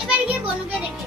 এবার গিয়ে বনুকে রেখে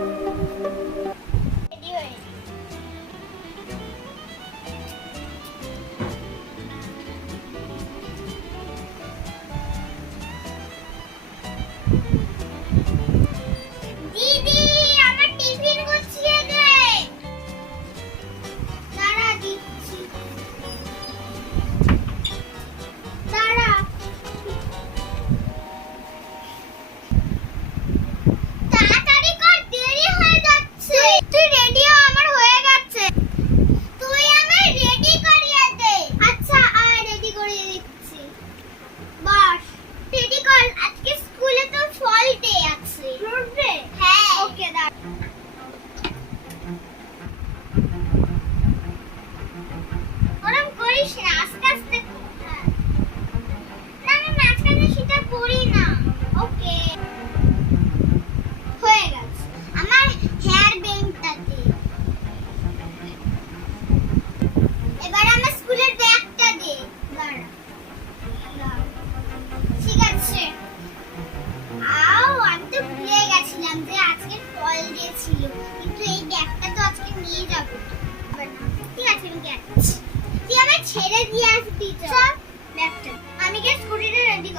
আমি কি স্কুটিটা রেডি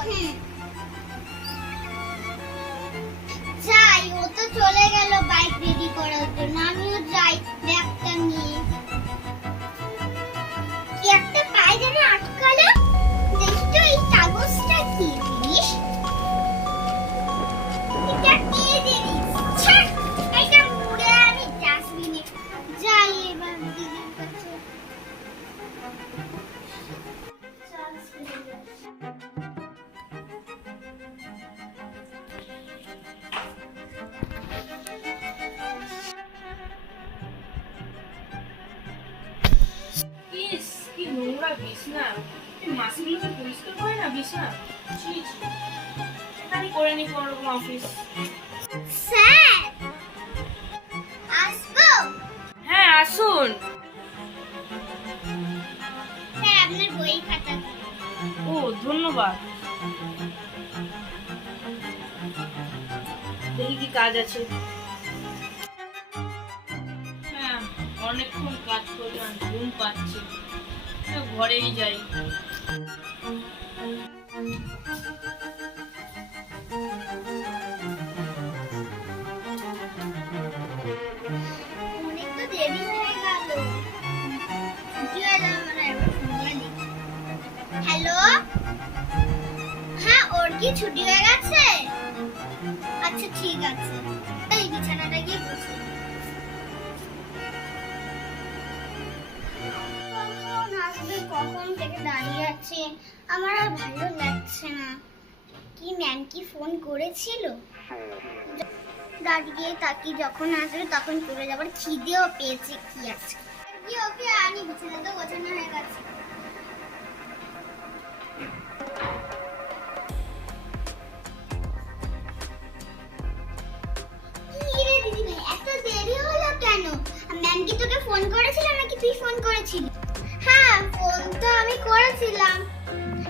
যাই ও তো চলে গেল বাইক রেডি করার জন্য। আমিও যাই ব্যাগটা নিয়ে। মাসিগুলো তো পরিষ্কার করে না বিছনা ছি ছি। এখানে করে নি কোনো রকম অফিস স্যার আসব? হ্যাঁ আসুন। স্যার আপনার বই খাতা। ও ধন্যবাদ। দেখি কি কাজ আছে। হ্যাঁ অনেকক্ষণ কাজ করলাম ঘুম পাচ্ছে। ঘরেই যাই। হ্যালো হ্যাঁ ওর কি ছুটি হয়ে গেছে? আচ্ছা ঠিক আছে। আমার আর ভালো লাগছে না। কি ম্যাম কি ফোন করেছিল? দাঁড়িয়ে তাকি যখন আসবে তখন চলে যাবার খিদেও পেয়েছে কি আছে। কি ওকে আনি? বিছানা তো গোছানো হয়ে গেছে। কি তোকে ফোন করেছিল নাকি তুই ফোন করেছিলি? হ্যাঁ ফোন তো আমি করেছিলাম।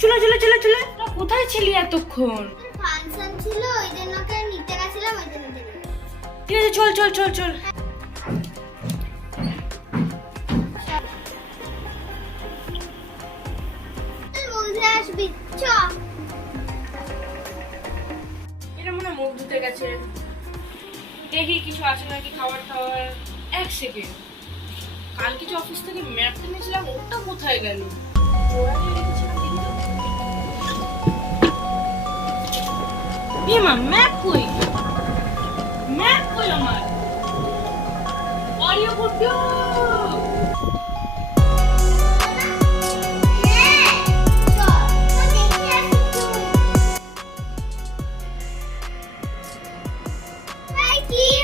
চলে চলে চলে চলে। কোথায় ছিলি এতক্ষণ? ফাংশন ছিল ওই জন্য ওকে নিতে গেছিলাম ওই জন্য। ঠিক আছে চল চল চল চল। আসবি চ। এটা মনে মুখ ধুতে গেছে। দেখি কিছু আছে নাকি খাবার টাবার। এক সেকেন্ড কাল কিছু অফিস থেকে ম্যাপ নিয়েছিলাম ওটা কোথায় গেল? ওরা নিয়ে রেখেছিলাম দেখি তো। এ মা ম্যাপ কই ম্যাপ কই আমার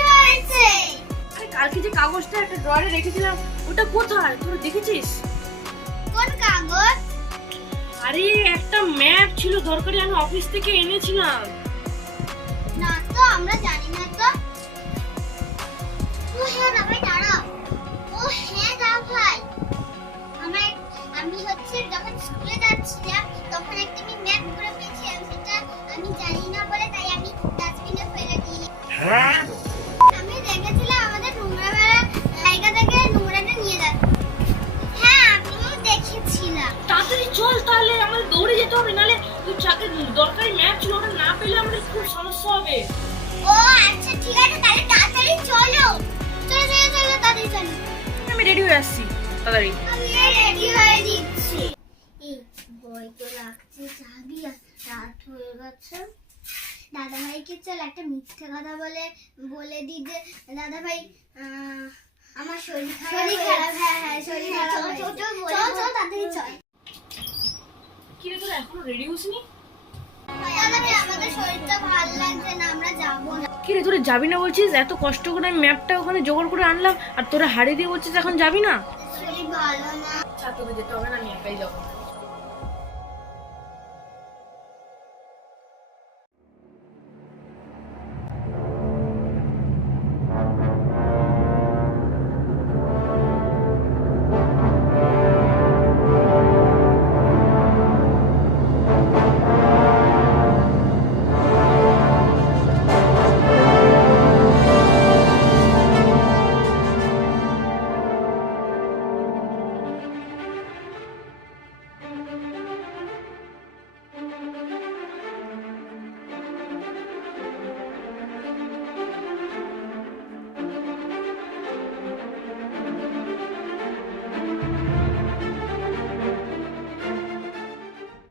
হয়েছে আরে কালকে যে কাগজটা একটা ড্রয়ারে রেখেছিলাম ওটা কোথায়? তোরা দেখেছিস? কোন কাগজ? আরে একটা ম্যাপ ছিল দরকারি আমি অফিস থেকে এনেছিলাম। আমরা জানি না তো। ও হ্যাঁ না ভাই দাঁড়াও। ও হ্যাঁ দা ভাই। আমার আমি হচ্ছে যখন স্কুলে যাচ্ছিলাম তখন একটা আমি ম্যাপ করে পেয়েছিলাম সেটা আমি জানি না বলে তাই আমি ডাস্টবিনে ফেলে দিই আমি দেখেছিলাম আমাদের নোংরা জায়গা থেকে নোংরাটা নিয়ে যাচ্ছে। হ্যাঁ আমিও দেখেছিলাম। তাড়াতাড়ি চল তাহলে আমাদের দৌড়ে যেতে হবে নালে তুই চাকে দরকারি ম্যাপ ছিল ওটা না পেলে আমাদের খুব সমস্যা হবে। ও আচ্ছা ঠিক আছে তাহলে তাড়াতাড়ি চলো। চলো চলো চলো তাড়াতাড়ি চলো। আমি রেডি হয়ে আসছি তাড়াতাড়ি। আমি রেডি হয়ে দিচ্ছি। এই বই তো রাখছি চাবি রাত হয়ে গেছে। দাদা ভাইকে চল একটা মিথ্যে কথা বলে বলে দি যে দাদা ভাই আমার শরীর খারাপ শরীর খারাপ হ্যাঁ হ্যাঁ শরীর খারাপ চল চল চল চল তাড়াতাড়ি চল। কি রে তোরা এখনও রেডি হসনি? দাদা ভাই আমাদের শরীরটা ভালো লাগছে না আমরা যাব না। কি রে তোরা যাবি না বলছিস? এত কষ্ট করে আমি ম্যাপটা ওখানে জোগাড় করে আনলাম আর তোরা হারিয়ে দিয়ে বলছিস এখন যাবি না? শরীর ভালো না। আচ্ছা তোকে যেতে হবে না আমি একাই যাব।